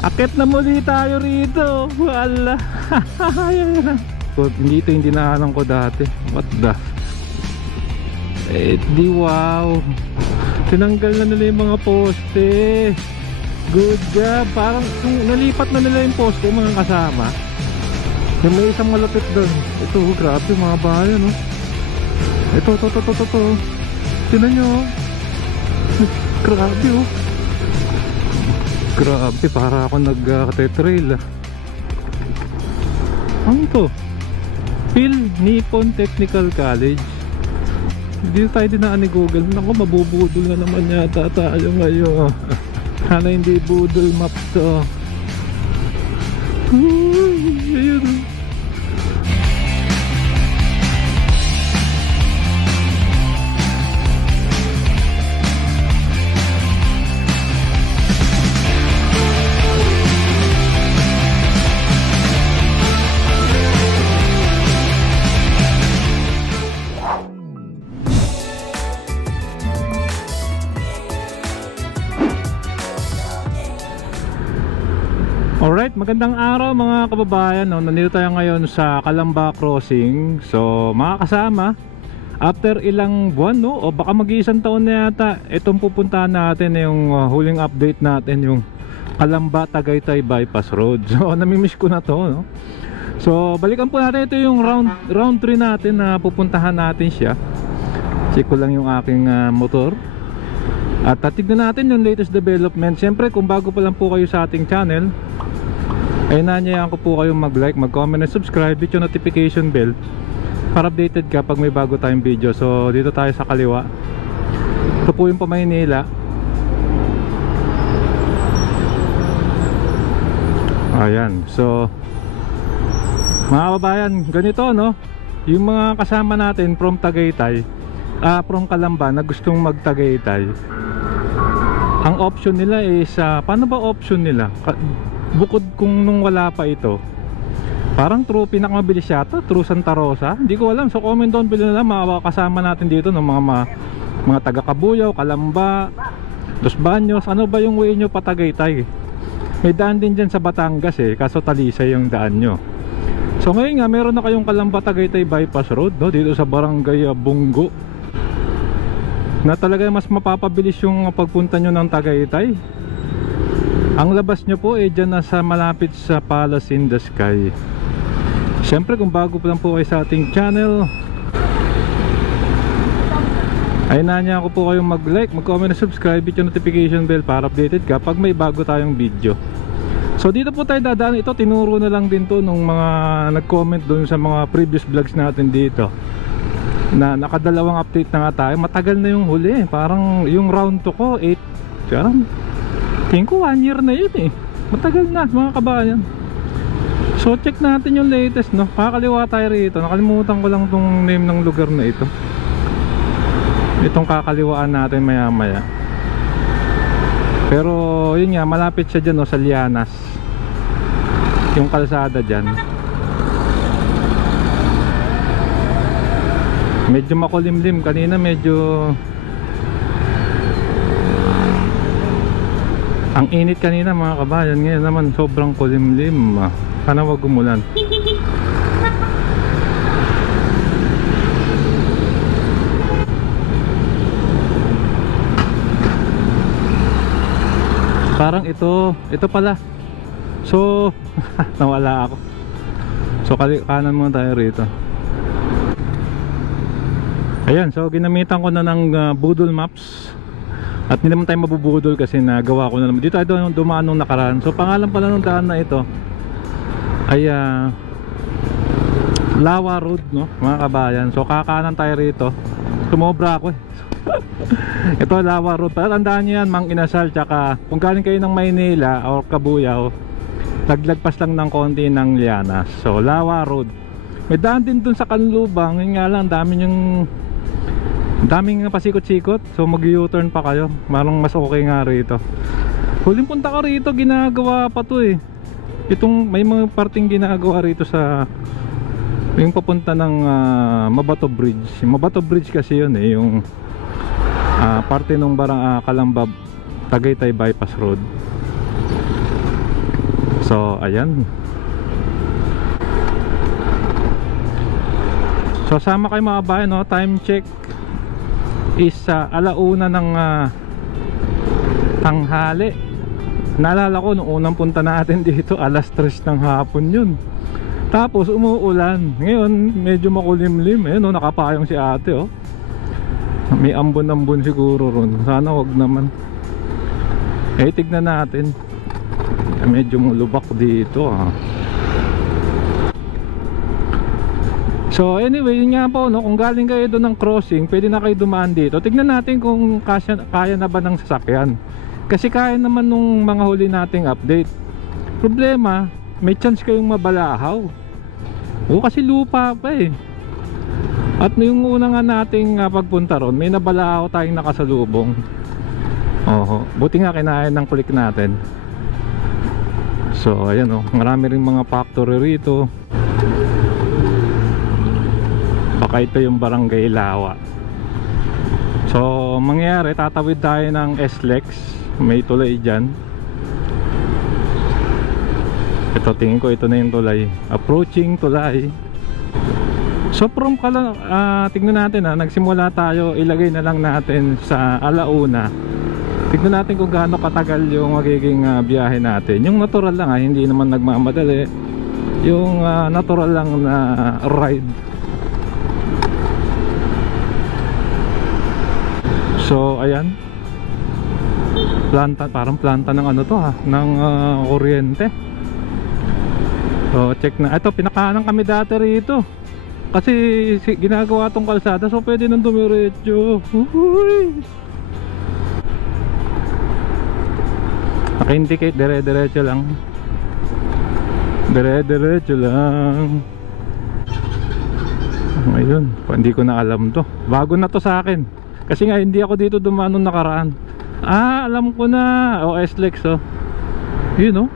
Akit na muli tayo rito. Wala. So, hindi naanan ko dati. What the? Eh, di wow. Tinanggal na nila yung mga poste. Good job. Parang nalipat na nila yung poste mga kasama. Yung may isang malapit doon. Ito, grabe mga bayan, no? Ito. Tinan nyo. Grabe, oh. Grabe, para ako nag-tetrail. Ano to? Phil Nippon Technical College. Hindi tayo dinaan ni Google. Naku, mabubudol na naman yata tayo ngayon. Sana hindi budol map to. Ayun. Alright, magandang araw mga kababayan, no? Nandito tayo ngayon sa Calamba Crossing. So mga kasama, after ilang buwan, no? O baka mag-iisang taon na yata, itong pupuntahan natin yung huling update natin, yung Calamba Tagaytay Bypass Road. So namimiss ko na to, no? So balikan po natin, ito yung round 3 natin na pupuntahan natin siya. Check ko lang yung aking motor. At tignan natin yung latest development. Siyempre kung bago pa lang po kayo sa ating channel, ay nanyayahan ko po kayong mag-like, mag-comment and subscribe, hit yung notification bell para updated ka pag may bago tayong video. So dito tayo sa kaliwa. Ito po yung Pamaynila. Ayan. So mga kababayan, ganito, no? Yung mga kasama natin from Tagaytay, from Calamba na gustong mag-Tagaytay, ang option nila is paano ba option nila? Bukod kung nung wala pa ito, parang true pinakamabilis yata, true Santa Rosa, hindi ko alam. So comment down below na mga kasama natin dito ng mga taga Cabuyao, Calamba, Los Baños. Ano ba yung way nyo pa Tagaytay? May daan din dyan sa Batangas kaso Talisay yung daan nyo. So ngayon nga meron na kayong Calamba Tagaytay Bypass Road, no? Dito sa Barangay Bungo, na talaga mas mapapabilis yung pagpunta nyo ng Tagaytay. Ang labas nyo po dyan nasa malapit sa Palace in the Sky. Siyempre kung bago pa lang po kayo sa ating channel, ay nanya ko po kayong mag-like, mag-comment na subscribe, hit yung notification bell para updated ka pag may bago tayong video. So dito po tayo dadaan. Ito tinuro na lang din to nung mga nag-comment dun sa mga previous vlogs natin dito, na nakadalawang update na nga tayo. Matagal na yung huli, parang yung round 2 ko 8, parang tingin ko 1 year na yun matagal na mga kabayan. So check natin yung latest, no? Kakaliwa tayo rito. Nakalimutan ko lang tong name ng lugar na ito. Itong kakaliwaan natin maya maya. Pero yun nga, malapit siya dyan, no, sa Lianas. Yung kalsada dyan. Medyo makulimlim. Kanina medyo ang init kanina mga kabayan. Ngayon naman sobrang kulimlim. Sana wag umulan. Parang ito pala. So nawala ako. So kanan muna tayo rito. Ayan, so ginamitan ko na ng Budol Maps. At hindi naman tayo mabubudol kasi nagawa ko na naman. Dito tayo dumaan nung nakaraan. So pangalan pala nung daan na ito ay Lawa Road, no, mga kabayan. So kakanan tayo rito. Sumobra ako Ito Lawa Road. Tandaan nyo yan, Mang Inasal. Tsaka kung galing kayo ng Maynila or Cabuyao, taglagpas lang ng konti ng Lianas. So Lawa Road. May daan din dun sa Canlubang. Yun nga lang, daming pasikot-sikot. So mag U-turn pa kayo. Marang mas okay nga rito. Huling punta ko rito, ginagawa pa to Itong may mga parting ginagawa rito sa yung papunta ng Mabato Bridge. Mabato Bridge kasi yun yung parte ng Calamba Tagaytay Bypass Road. So ayan. So sama kayo mga bayan, no? Time check is alauna ng tanghali. Naalala ko nung unang punta natin dito, alas 3 ng hapon yun. Tapos umuulan. Ngayon medyo makulimlim. Ayun, no? Nakapayong si ate, oh. May ambon-ambon siguro ron. Sana wag naman. Tignan natin. Medyo mulubak dito, ha. So anyway, yun nga po, no? Kung galing kayo doon ng crossing, pwede na kayo dumaan dito. Tignan natin kung kaya na ba ng sasakyan. Kasi kaya naman nung mga huli nating update. Problema, may chance kayong mabalahaw. O kasi lupa pa eh. At yung una nga nating pagpunta ron, may nabalahaw tayong nakasalubong. Oho, buti nga kinain ng click natin. So ayan, oh, marami ring mga factory rito. Baka ito yung Barangay Lawa. So mangyayari, tatawid tayo ng SLEX. May tulay dyan. Ito, tingin ko ito na yung tulay. Approaching tulay. So from tingnan natin, nagsimula tayo. Ilagay na lang natin sa alauna. Tignan natin kung gaano katagal yung magiging biyahe natin. Yung natural lang, hindi naman nagmamadali. Yung natural lang na ride. So ayan, planta, parang planta ng ano to, ng kuryente. So check na. Ito, pinakanan kami dati rito kasi ginagawa tong kalsada, so pwede nang dumiretso. Naka-indicate, dire-diretso lang. Dire-diretso lang. Ayun, hindi ko na alam to. Bago na to sa akin. Kasi nga hindi ako dito dumaan nung nakaraan. Alam ko na. SLEX, oh. Yun, oh.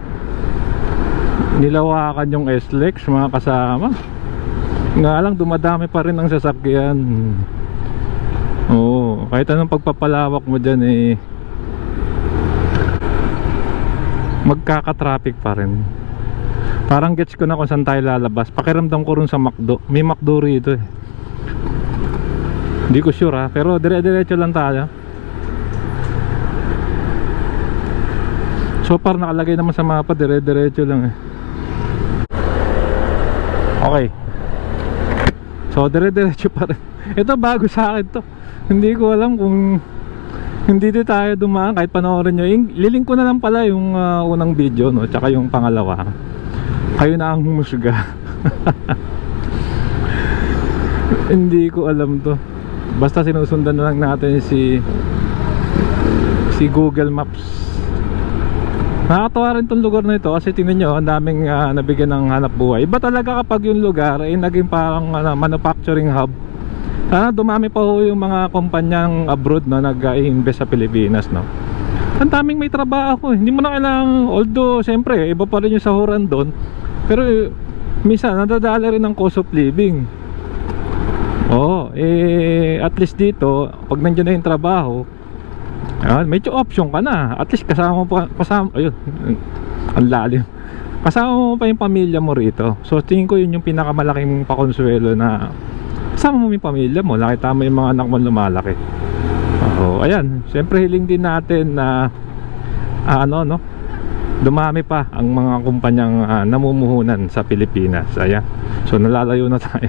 Nilawakan yung SLEX, mga kasama. Nga lang, dumadami pa rin ang sasakyan. Oo, kahit anong pagpapalawak mo dyan, magkaka-traffic pa rin. Parang gets ko na kung saan tayo lalabas. Pakiramdam ko rin sa McDo. May McDo rito eh. Hindi ko sure, pero dire-diretso lang tayo. So far nakalagay naman sa mapa, dire-diretso lang eh. Okay. So dire-diretso pa rin. Ito bago sa akin to. Hindi ko alam kung hindi din tayo dumaan. Kahit panoorin nyo, lilink ko na lang pala yung unang video, no? Tsaka yung pangalawa. Kayo na ang humusga. Hindi ko alam to. Basta sinusundan na lang natin si Google Maps. Nakakatawa rin tong lugar na ito kasi tingnan nyo, ang daming nabigyan ng hanap buhay. Iba talaga kapag yung lugar ay naging parang manufacturing hub. Sana dumami pa ho yung mga kumpanyang abroad na nag-invest sa Pilipinas, no? Ang daming may trabaho. Hindi mo na kailangan, although siyempre iba pa rin yung sahuran doon, pero minsan nadadala rin ng cost of living. At least dito pag nandiyan na yung trabaho, medyo option ka na. At least kasama mo pa, ayun, ang lalim. Kasama mo pa yung pamilya mo rito. So tingin ko yun yung pinakamalaking pakonsuelo, na kasama mo yung pamilya mo, nakita mo yung mga anak mo lumalaki. Ayan, siyempre hiling din natin na dumami pa ang mga kumpanyang namumuhunan sa Pilipinas. Ayan, so nalalayo na tayo.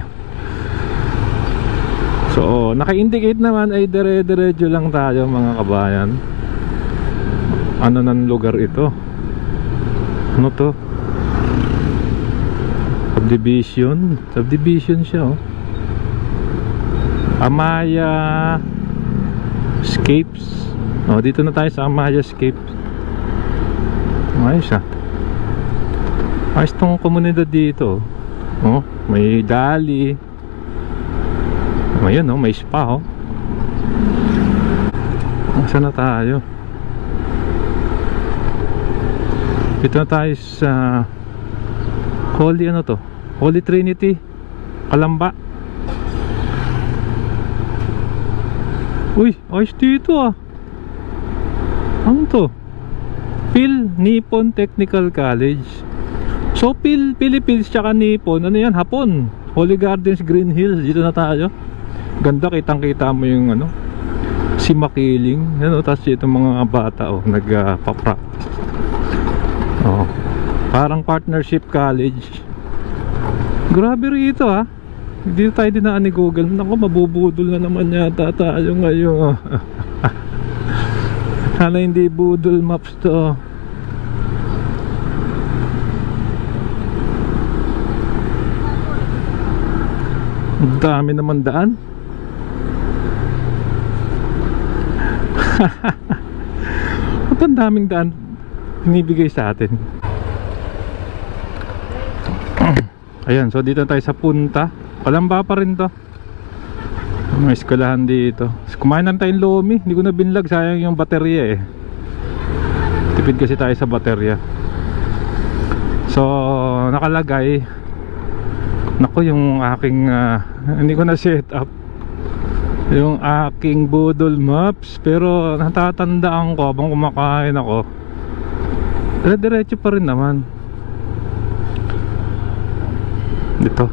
So naka-indicate naman ay dire-diretso lang tayo, mga kabayan. Ano ng lugar ito? Ano to? Subdivision siya, oh. Amaya Scapes. Dito na tayo sa Amaya Scapes. Ayos, ayos tong komunidad dito. May dali. Ayun, may spa, Saan na tayo? Dito na tayo sa Holy Trinity, Calamba. Uy, ayos dito, Ano to? Phil Nippon Technical College. So Philippines tsaka Nippon, ano yan, Hapon, Holy Gardens, Green Hills, dito na tayo. Ganda, kitang kita mo yung ano, si Makiling, ano, tapos itong mga bata nagpa-practice. Parang partnership college. Grabe rito ha. Dito tayo dinaan ni Google. Naku, mabubudol na naman yata tayo ngayon. Sana hindi budol maps to. Ang dami naman daan. Ba't ang daming daan binibigay sa atin? Ayan, so dito tayo sa punta. Palamba pa rin to. May eskwelahan dito. Kumain na tayong lomi. Hindi ko na binlag, sayang yung baterya eh. Tipid kasi tayo sa baterya. So nakalagay, naku, yung aking hindi ko na set up yung aking Budol Maps. Pero natatandaan ko habang kumakain ako, diretso pa rin naman dito.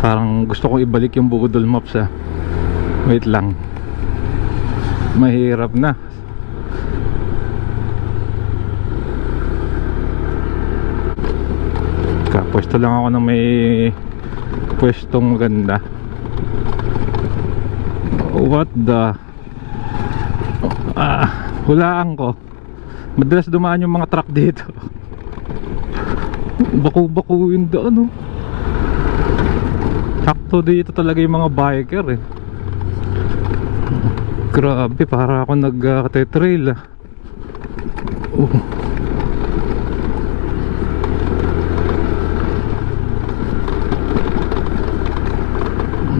Parang gusto kong ibalik yung Budol Maps ah. Wait lang, mahirap na. Kapwesto lang ako ng may pwestong maganda. What the hulaan ko. Madalas dumaan yung mga truck dito. Baku-baku yung daan oh. Sakto dito talaga yung mga biker eh. Grabe, para ako nag-tetrail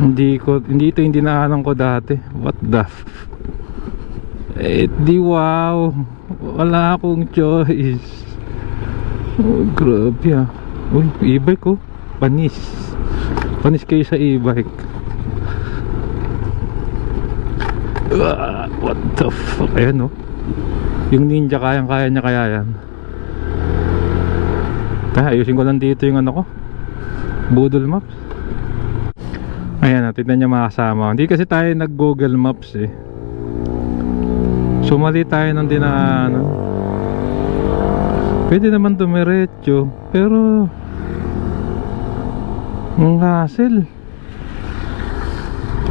Hindi naanan ko dati. What the wow, wala akong choice. Grabe ah. Uy, e-bike oh. Panis kayo sa e-bike. What the fuck. Ayan oh. Yung Ninja, kaya niya kaya yan. Kaya ayusin ko lang dito yung ano ko, Budol Maps. Ayan, tignan niya makasama. Hindi kasi tayo nag Google Maps eh. Sumali tayo ng dinaanan. Pwede naman dumiretso, pero ang hassle.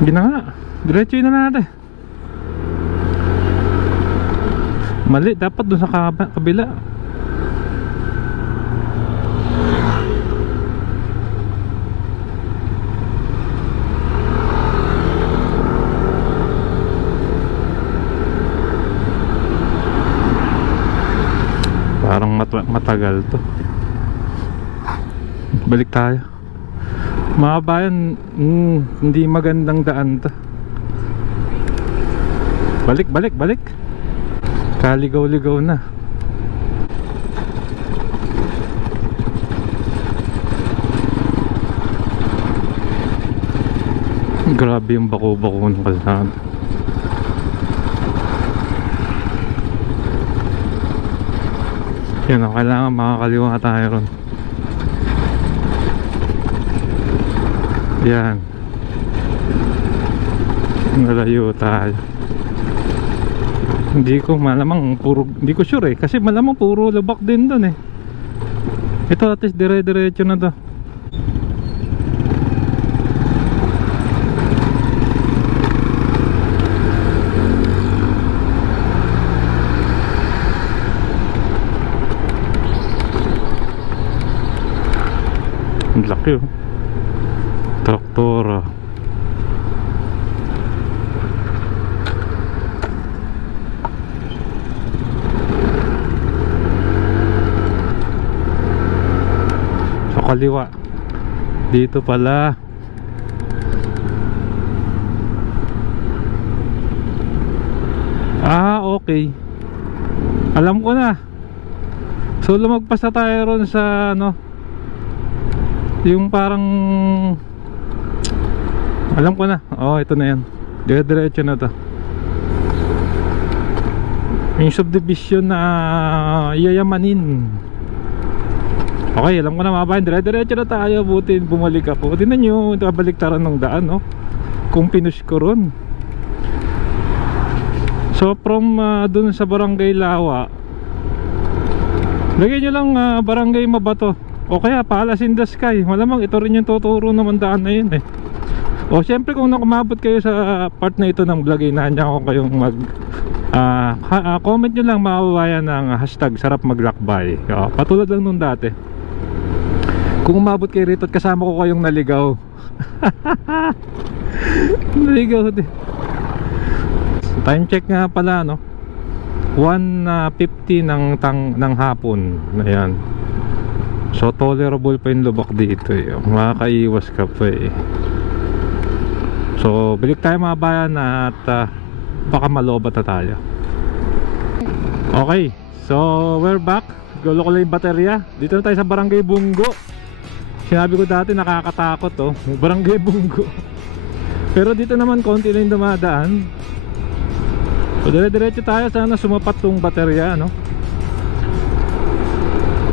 Hindi na nga, diretsoin na natin. Mali, dapat dun sa kabila. Parang matagal to. Balik tayo. Mga bayan, hindi magandang daan to. Balik. Kaligaw-ligaw na. Grabe yung bako-bako ng kalsada. Yan, kailangan makakaliwa tayo ron. Yan, nalayo tayo. Hindi ko sure eh, kasi malamang puro lubak din dun eh. Ito at least dire-diretso na to. Ang laki oh. Traktora. So kaliwa. Dito pala. Okay. Alam ko na. So lumagpas na tayo ron sa ano, Yung parang, alam ko na. Oh, ito na yan. Dire-diretso na to. Yung subdivision na yayamanin. Okay, alam ko na mga bayan. Dire-diretso na tayo. Buti bumalik ako. Tingnan nyo, baliktaran ng daan, no? Kung pinush ko ron. So from dun sa Barangay Lawa, lagay nyo lang Barangay Mabato o kaya Palace in the Sky. Malamang ito rin yung tuturo naman daan na yun eh. O syempre kung nakamabot kayo sa part na ito ng vlog, inaanya ko kayong mag comment nyo lang mga kababayan ng hashtag sarap maglakbay. Patulad lang nung dati. Kung umabot kayo rito at kasama ko kayong naligaw. Naligaw din. Time check nga pala, no? 1:50 ng hapon. Ayan. So tolerable pa yung lubak dito eh. Makakaiwas ka pa eh. So balik tayo mga bayan at baka malobat na tayo. Okay, so we're back. Gulo ko lang yung baterya. Dito na tayo sa Barangay Bungo. Sinabi ko dati nakakatakot oh, Barangay Bungo. Pero dito naman konti lang dumadaan. So dire-diretso tayo, sana sumapat tong baterya, no?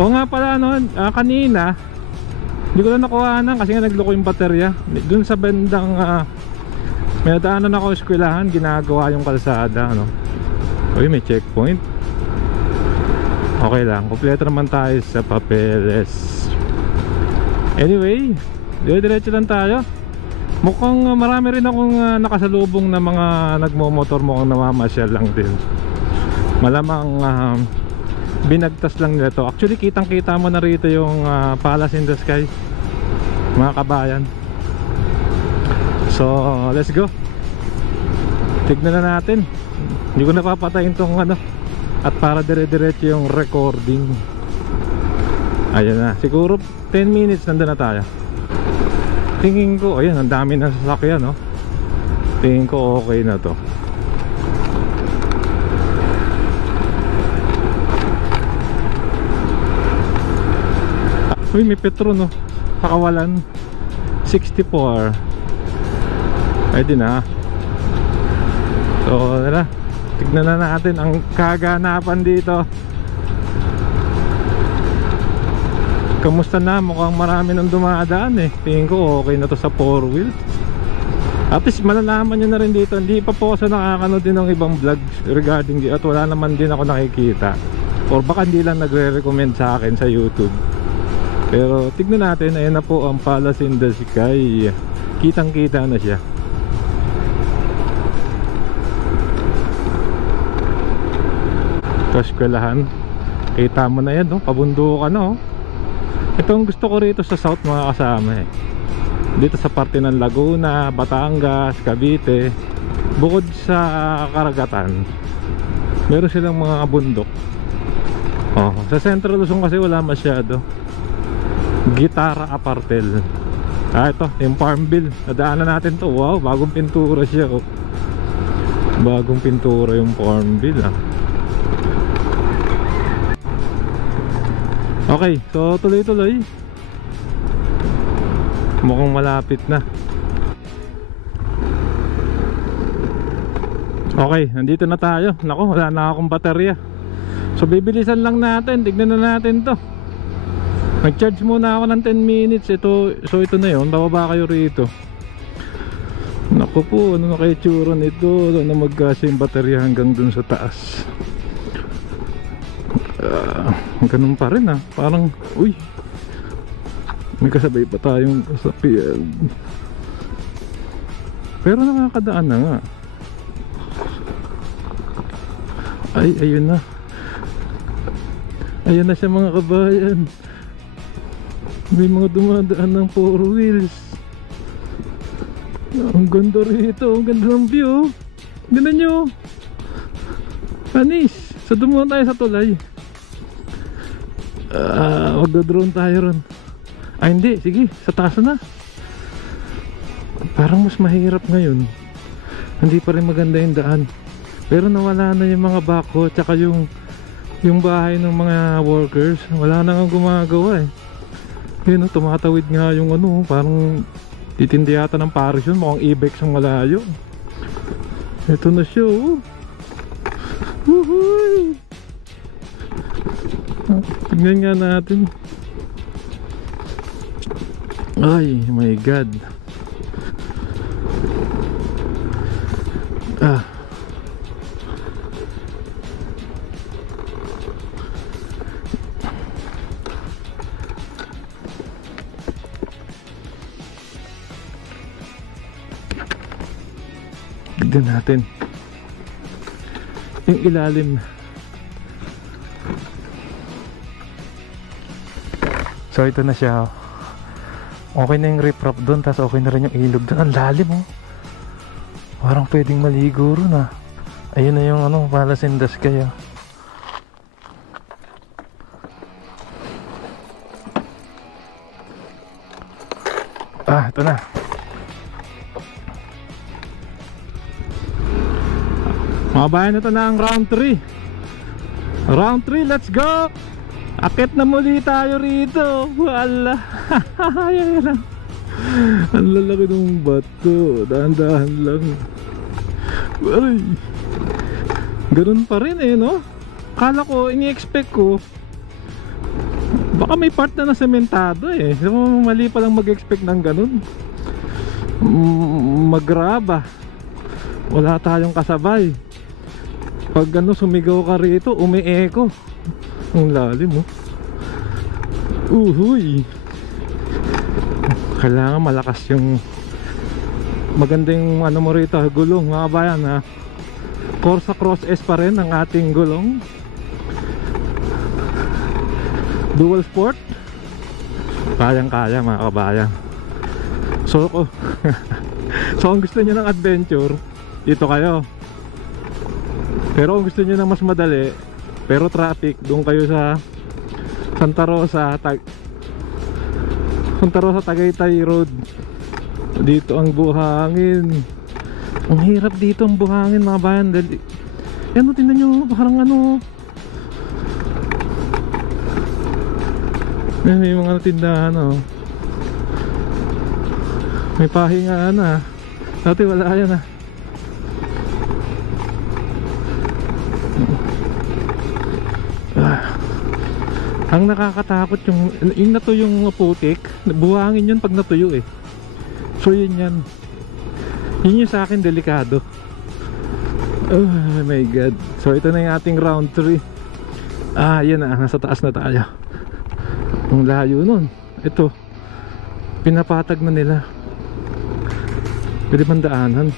O nga pala, no, kanina hindi ko lang nakuhanan kasi nga nagloko yung baterya. Dun sa bandang may daanan ako eskwelahan, ginagawa yung kalsada, no? Uy, may checkpoint. Okay lang, kompleto naman tayo sa papeles. Anyway, dire-diretso lang tayo. Mukhang marami rin akong nakasalubong na mga nagmomotor, mukhang namamasyal lang din. Malamang binagtas lang nila to. Actually kitang kita mo na rito yung Palace in the Sky, mga kabayan. So let's go. Tignan na natin. Hindi ko napapatayin tong ano, at para dire-diretso yung recording. Ayan na, siguro 10 minutes nandun na tayo. Tingin ko, ayan, ang dami na sasakyan, no? Tingin ko okay na to. Uy, may petro, no? Pakawalan 64. Pwede na. So, tara, tignan na natin ang kaganapan dito. Kamusta na? Mukhang marami nang dumadaan eh. Tingin ko okay na to sa 4-wheel. At least malalaman nyo na rin dito. Hindi pa po ako nakakanood din ng ibang vlogs regarding at wala naman din ako nakikita. Or baka hindi lang nagre-recommend sa akin sa YouTube. Pero tignan natin. Ayan na po ang Palace in the Sky. Kitang kita na siya. Eskwelahan. Kita mo na yan, no? Pabundukan, no? Ito ang gusto ko rito sa South, mga kasama eh. Dito sa parte ng Laguna, Batangas, Cavite, bukod sa karagatan, meron silang mga bundok. Sa Central Luzon kasi wala masyado. Gitara Apartel. Ito, yung Farmville. Nadaanan natin to. Wow, bagong pintura siya, oh. Bagong pintura yung Farmville, ah. Okay, so tuloy-tuloy. Mukhang malapit na. Okay, nandito na tayo. Naku, wala na akong baterya. So bibilisan lang natin. Tignan na natin to. Nag-charge muna ako ng 10 minutes. So ito na yun, bababa kayo rito. Naku po, ano na kayo tsura nito? Ano magkasya yung baterya hanggang dun sa taas. Ganun pa rin, ah. Parang, uy, may kasabay pa tayong kasapyan. Pero nakakadaan na nga. Ay, ayun na. Ayun na siya, mga kabayan. May mga dumadaan ng 4 wheels. Ang ganda rito. Ang ganda ng view. Ganda nyo. Anis. So dumaan tayo sa tulay. Magdodrone tayo ron. Ay hindi, sige, sa taas na. Parang mas mahirap ngayon. Hindi pa rin maganda yung daan. Pero nawala na yung mga bako, tsaka yung bahay ng mga workers. Wala na nga gumagawa eh. Yun, no, tumatawid nga yung ano, parang titindi yata ng Paris yun, mukhang e-bike sa malayo. Ito na siya, oh. Woohoo! Tignan nga natin. Ay, my God. Tignan natin yung ilalim. So ito na siya. Okay na yung riprap doon, tapos okay na rin yung ilog doon. Ang lalim, oh. Parang pwedeng maligo ron, ah. Ayun na yung ano, Palasindas kaya. Ito na. Mga bayan, ito na ang round 3. Round 3, let's go! Akit na muli tayo rito. Wala. Ayan lang. Ang lalaki ng bato. Dahan-dahan lang. Ay. Ganun pa rin eh, no? Kala ko, ini-expect ko baka may part na nasementado eh. So, mali pa lang mag-expect ng ganun. Magraba. Wala tayong kasabay. Pag ano, sumigaw ka rito, umi-echo. Ang lalim, oh. Uhuy. Kailangan malakas yung maganda yung ano mo rito, gulong, mga bayan, ha. Corsa Cross S pa rin ang ating gulong. Dual sport. Kayang-kaya, mga kabayan. So, so kung gusto niyo ng adventure, dito kayo. Pero kung gusto niyo ng mas madali pero traffic, doon kayo sa Santa Rosa Tagaytay Road. Dito ang buhangin. Ang hirap dito ang buhangin, mga bayan. Yan, tingnan nyo, parang ano, may mga tindahan, oh. May pahingaan, ah. Dati wala yan, ah. Ang nakakatakot yung natuyong putik, buhangin yun pag natuyo eh. So yun yan. Yun yung sa akin delikado. Oh my God. So ito na yung ating round 3. Yan na, nasa taas na tayo. Ang layo nun. Ito, pinapatag na nila. Pwede bang daanan?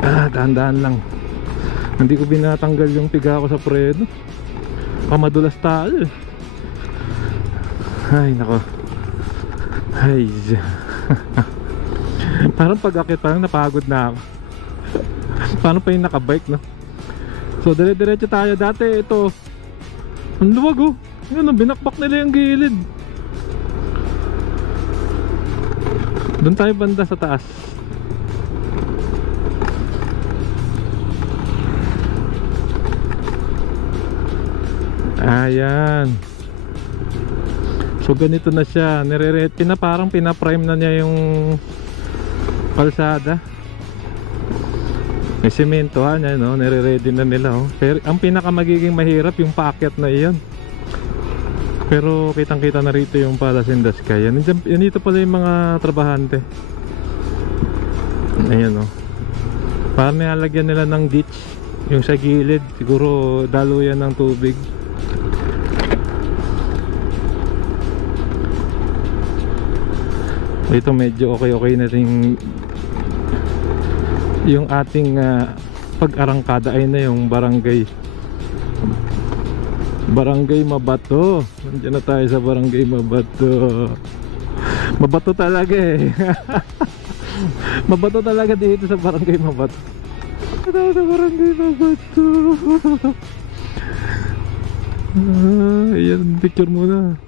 Dahan-dahan lang. Hindi ko binatanggal yung piga ko sa preno. Madulas tayo eh. Ay nako. Ay. Parang pag-akit, parang napagod na ako. Parang pa yung nakabike, no? So dire-diretso tayo. Dati ito, ang luwag, oh. Yun, binakbak nila yung gilid. Doon tayo banda sa taas. Ayan. So ganito na siya. Parang pinaprime na niya yung kalsada. May semento, ha, no? Nire-ready na nila, oh. Pero ang pinaka magiging mahirap yung paakyat na iyon. Pero kitang kita na rito yung Palasindas kaya. Yan dito pala yung mga trabahante. Ayan, oh. Parang nilalagyan nila ng ditch yung sa gilid. Siguro daluyan ng tubig. Ito medyo okay na rin yung ating pag-arangkada. Ay na yung barangay Mabato. Nandiyan na tayo sa barangay Mabato. Mabato talaga eh. Mabato talaga dito sa barangay Mabato. Tayo sa barangay Mabato. Ayan, picture muna.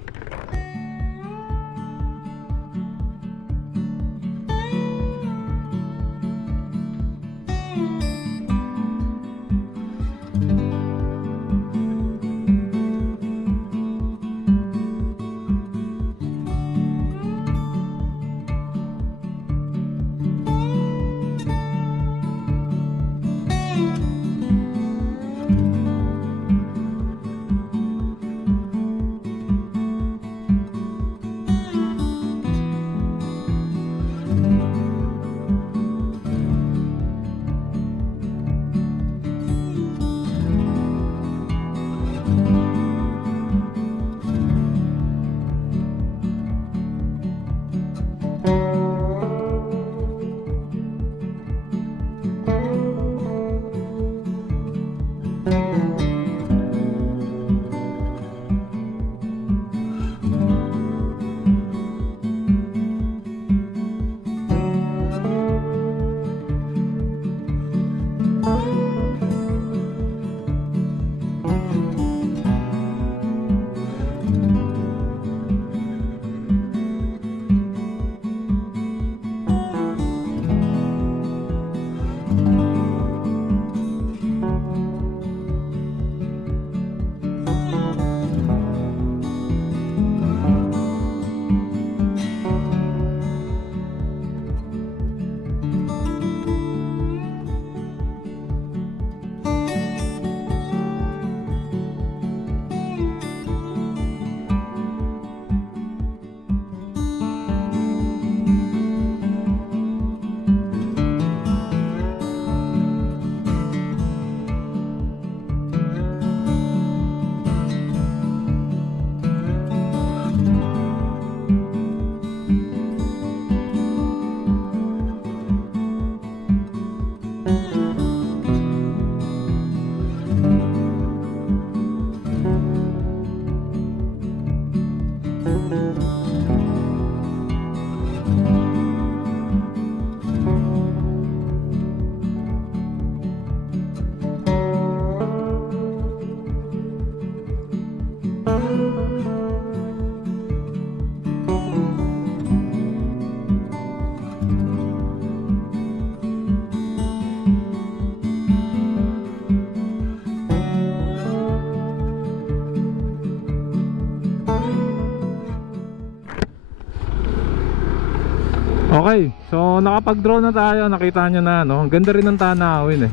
Okay, so nakapag-drone na tayo. Nakita nyo na, no? Ang ganda rin ng tanawin eh.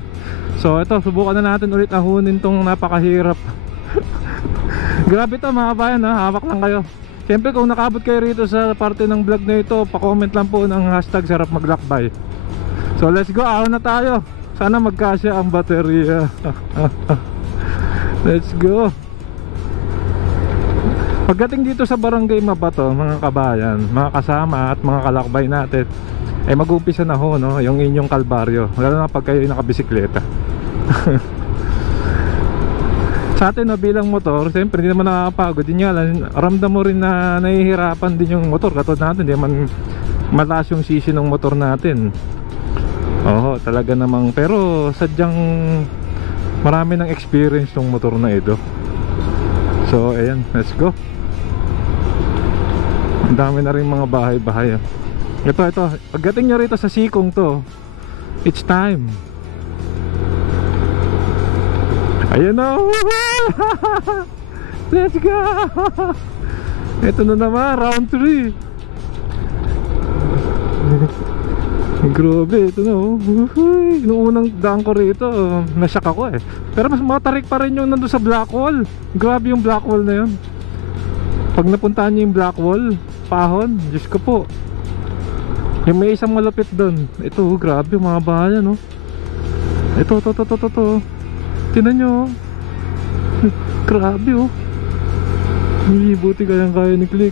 So ito, subukan na natin ulit ahunin tong napakahirap. Grabe to mga kabayan, ha? Hawak lang kayo. Siyempre kung nakabot kayo rito sa parte ng vlog na ito, pa-comment lang po ng hashtag sarap maglakbay. So let's go, ahon na tayo. Sana magkasya ang baterya. Let's go. Pagdating dito sa Barangay Mabato, mga kabayan, mga kasama at mga kalakbay natin, ay mag-umpisa na ho, no? Yung inyong kalbaryo, lalo na pag kayo nakabisikleta. Sa atin, no, bilang motor, siyempre hindi naman nakakapagod. Yun nga lang, ramdam mo rin na nahihirapan din yung motor. Katulad natin, hindi naman mataas yung sisi ng motor natin. Oo, talaga namang, pero sadyang marami ng experience ng motor na ito. So ayan, let's go. Ang dami na rin mga bahay-bahay. Ito, pagdating nyo rito sa Sikong to, it's time. Ayan na. Let's go. Ito na naman, round 3. Grabe, ito na. Noong unang daan ko rito, nasyak ako eh. Pero mas matarik pa rin yung nandun sa Blackwall. Grabe yung Blackwall na yun. Pag napuntahan nyo yung Blackwall, Pahon, Diyos ko po. Yung may isang malapit doon. Ito, grabe yung mga bahayan, no? Ito. Tinan nyo, oh. Grabe, oh. Buti kayang-kaya ni Click.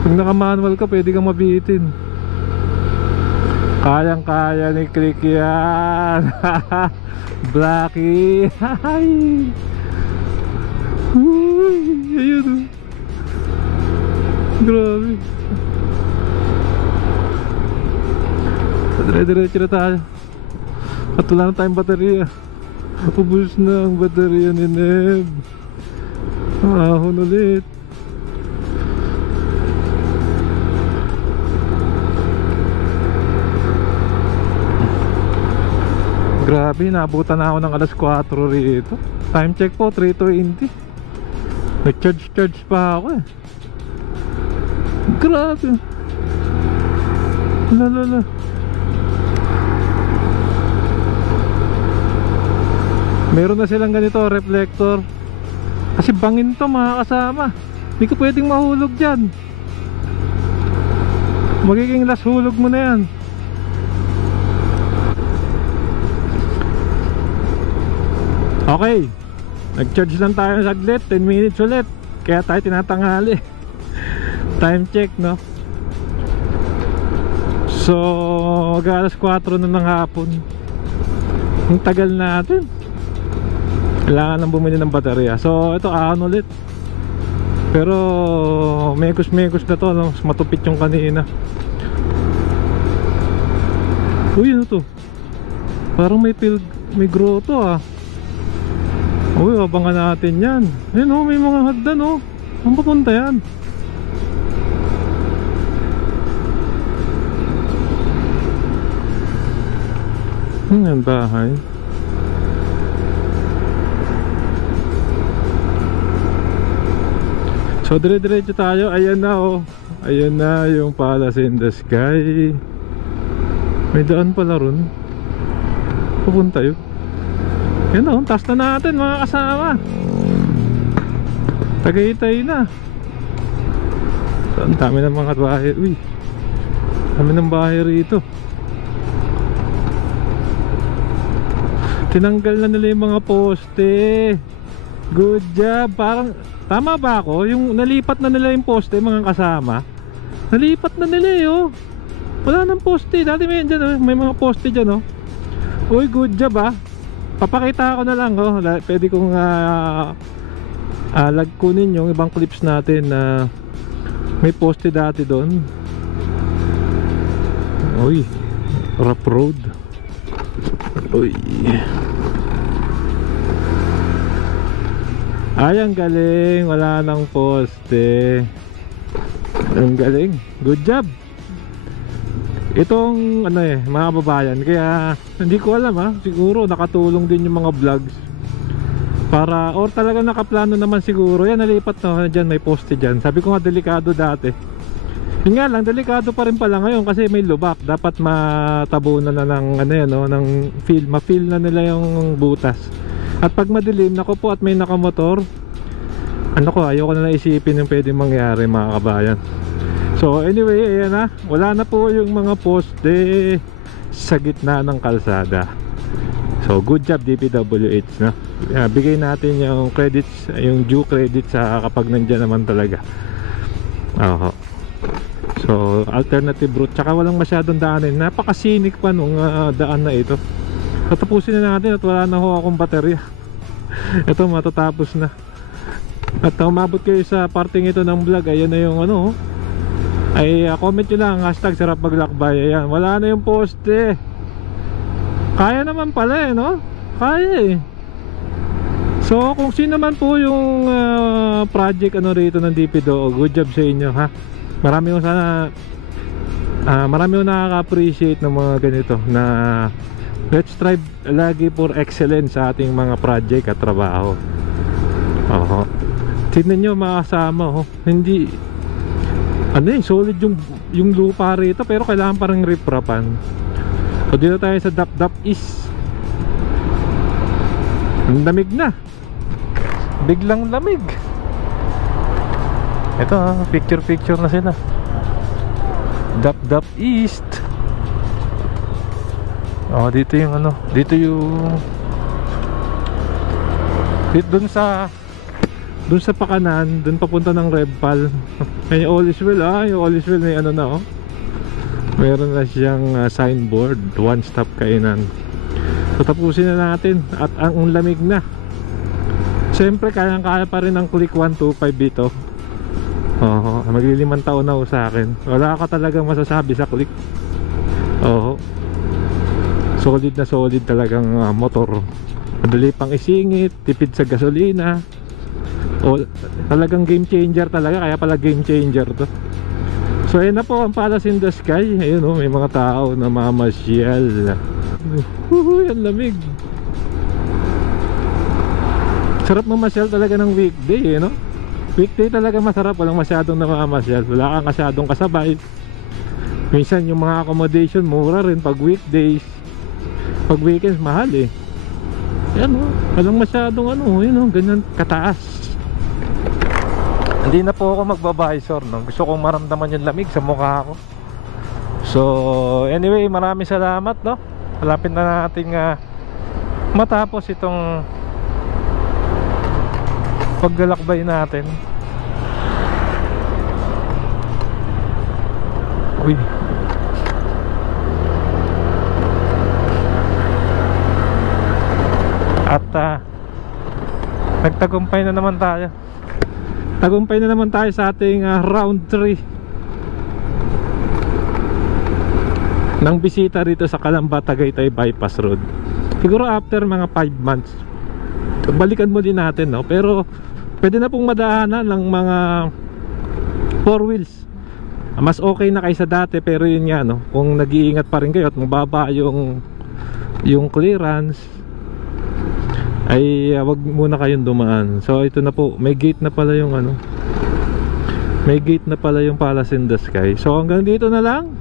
Pag naka-manual ka, pwede kang mabitin. Kayang-kaya ni Click yan. Blackie. Hi. Ayun, oh. Grabe. Dire-diretso na tayo. At wala na tayong baterya. Ubus na ang baterya ni Neb. Ahon ulit. Grabe, naabutan na ako ng alas 4 rito. Time check po, 3:20. Nag-charge pa ako eh. Grabe. Lala. Meron na silang ganito, reflector. Kasi bangin to mga kasama. Hindi ka pwedeng mahulog dyan. Magiging last hulog mo na yan. Okay, nag-charge lang tayo saglit, 10 minutes ulit. Kaya tayo tinatanghali. Time check, no? So, alas 4 na ng hapon. Ang tagal natin. Kailangan nang bumili ng baterya. So, ito ahon ulit. Pero, mekos-mekos na to, no? Mas matupit yung kanina. Uy, ano to? Parang may grotto, ah. Uy, abangan natin yan. Ayun, oh, may mga hagdan, oh. Saan papunta yan? Ang bahay. So dire-diretso tayo. Ayan na, oh. Ayan na yung Palace in the Sky. May daan pala ron. Pupunta yun. Yan, oh, taas na natin mga kasama. Tagaytay na. So, ang dami ng mga bahay. Uy, dami ng bahay rito. Tinanggal na nila yung mga poste. Good job. Parang, tama ba ako? Yung nalipat na nila yung poste, mga kasama. Nalipat na nila eh, oh. Wala nang poste. Dati may dyan, oh. May mga poste dyan, oh. Uy, good job, ah. Papakita ko na lang, oh. Pwede kong kunin yung ibang clips natin na may poste dati doon. Uy, rough road. Uy. Ay, ang galing. Wala nang poste. Ang galing. Good job. Itong ano eh, mga kababayan. Kaya hindi ko alam, ha. Siguro nakatulong din yung mga vlogs. Para, or talaga nakaplano naman siguro. Yan, nalipat na. Diyan may poste dyan. Sabi ko nga delikado dati. Yun nga lang, delikado pa rin pala ngayon kasi may lubak. Dapat matabunan na ng ano yan, no, ng ma-feel na nila yung butas. At pag madilim, nako po, at may nakamotor, ano ko, ayoko na naisipin yung pwedeng mangyari mga kabayan. So anyway, ayan na, wala na po yung mga poste sa gitna ng kalsada. So good job DPWH, no? Bigay natin yung credits, yung due credits sa kapag nandyan naman talaga. So alternative route, tsaka walang masyadong daanin. Napakasinik pa nung daan na ito. Tatapusin na natin at wala na ho akong baterya. Ito matatapos na. At umabot kayo sa parting ito ng vlog, ayan na yung ano, ay comment nyo lang hashtag sarap maglakbay. Ayan, wala na yung poste. Kaya naman pala no? Kaya So kung sino man po yung project ano rito ng DPDO, good job sa inyo ha. Marami ko sana marami ko nakaka-appreciate ng mga ganito na let's strive lagi for excellence sa ating mga project at trabaho. Tignan nyo mga kasama, hindi ano solid yung lupa rito, pero kailangan parang riprapan. So dito tayo sa Dap East. Ang lamig na, biglang lamig. Ito picture na sila. Dap East. Dito yung ano, dito dun sa pakanan, dun papunta ng Repal. Yung all is well, yung all is well may ano na meron na siyang signboard, one stop kainan. So tapusin na natin at ang lamig na. Siyempre kaya pa rin ang Click 125 dito. Maglilimang taon na sa akin. Wala ka talagang masasabi sa Click. Solid na solid talagang motor. Madali pang isingit, tipid sa gasolina. Talagang game changer talaga, kaya pala game changer to. So ayun na po ang Palace in the Sky. Ayun may mga tao na mamasyal. Ang lamig. Sarap mamasyal talaga ng weekday no? Weekday talaga masarap, walang masyadong namamasyal. Wala kang masyadong kasabay. Minsan yung mga accommodation mura rin pag weekdays. Pag weekends mahal walang masyadong ganyan kataas. Hindi na po ako magbabaysor no? Gusto kong maramdaman yung lamig sa mukha ko. So anyway, maraming salamat no? Malapit na nating matapos itong paglalakbay natin. At nagtagumpay na naman tayo. Tagumpay na naman tayo sa ating round 3 ng bisita rito sa Calamba Tagaytay Bypass Road. Siguro after mga 5 months balikan mo din natin no? Pero pwede na pong madaanan ng mga 4 wheels. Mas okay na kaysa dati, pero yun nga no, kung nag-iingat pa rin kayo at mababa yung clearance, ay wag muna kayong dumaan. So ito na po, may gate na pala yung may gate na pala yung Palace in the Sky. So hanggang dito na lang.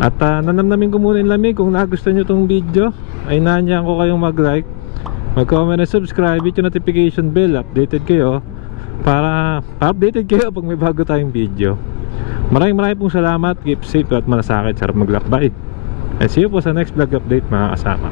At nanamnamin ko muna yung lamig. Kung nagustuhan nyo tong video, ay nandiyan ko kayong mag-like, mag-comment at subscribe, hit yung notification bell, updated kayo para updated kayo pag may bago tayong video. Maraming pong salamat. Keep safe at malasakit. Sarap maglakbay. And see you po sa next vlog update mga kasama.